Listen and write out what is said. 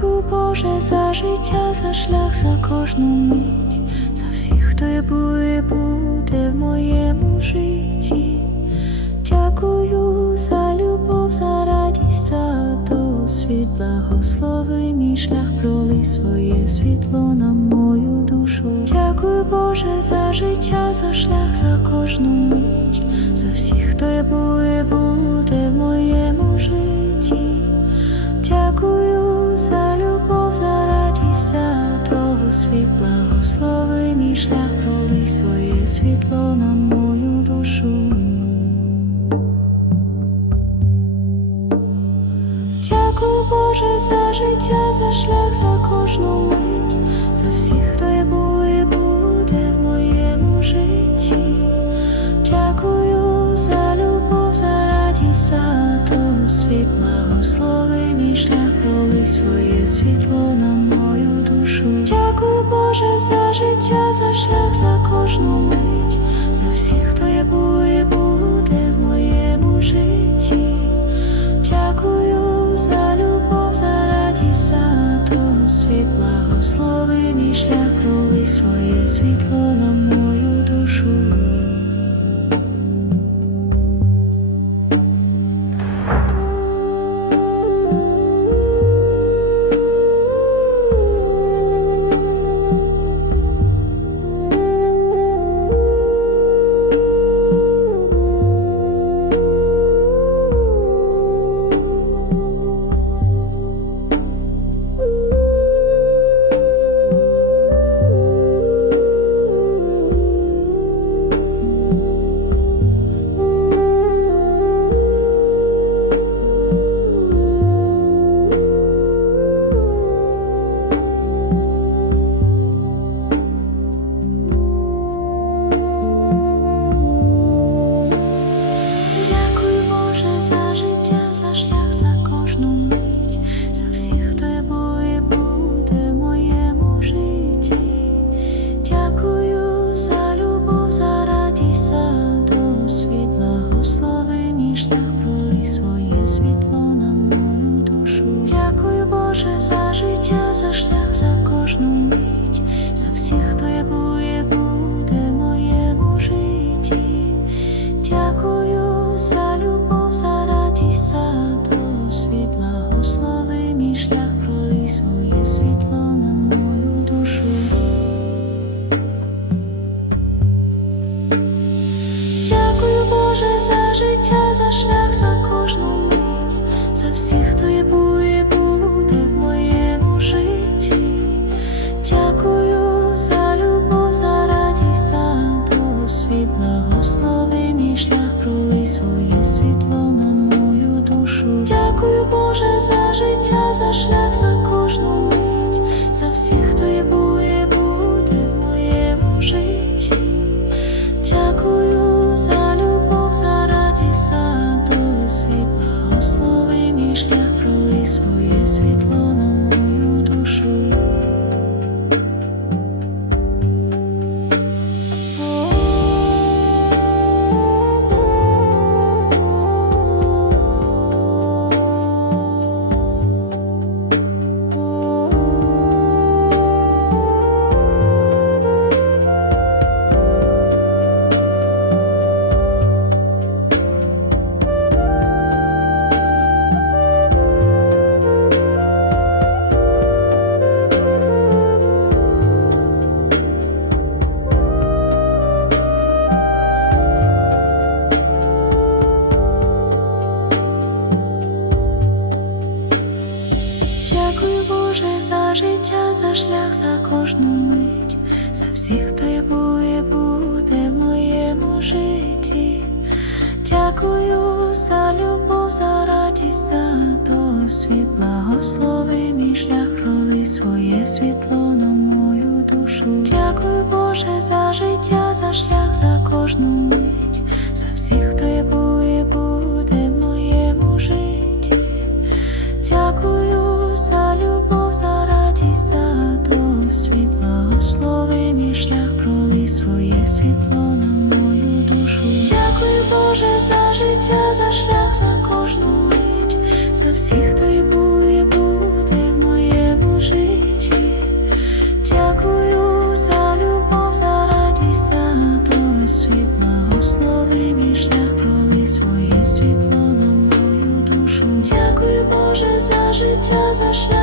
Боже, за життя, за шлях, за кожну мить, за всіх, хто є був і буде в моєму житті. Дякую за любов, за радість, за досвід, благослови мій шлях, пролий своє світло на мою душу. Дякую, Боже, за життя, за шлях, за кожну мить, за всіх, хто є був і буде в моєму Боже, за життя, за шлях, за кожну мить, за всіх, хто є був і буде в моєму житті. Дякую за любов, за радість, за досвід, благослови мій шлях, пролий своє світло на мою душу. Дякую, Боже, за життя, за шлях, за світло за всіх, хто є був буде моєму житті. Дякую за любов, за радість, за досвід, благослови мій шлях, пролий світло на мою душу. Дякую, Боже, за життя, за шлях, за кожну мить, за всіх, життя, за шлях, за Дякую за любов, за радість, за досвід, благослови мій шлях, пролий своє світло на мою душу. Дякую, Боже, за життя, за шлях, за кожну мить, за всіх, хто є був і буде в моєму житті. Дякую за любов, за радість, за досвід, благослови мій шлях, пролий своє світло show.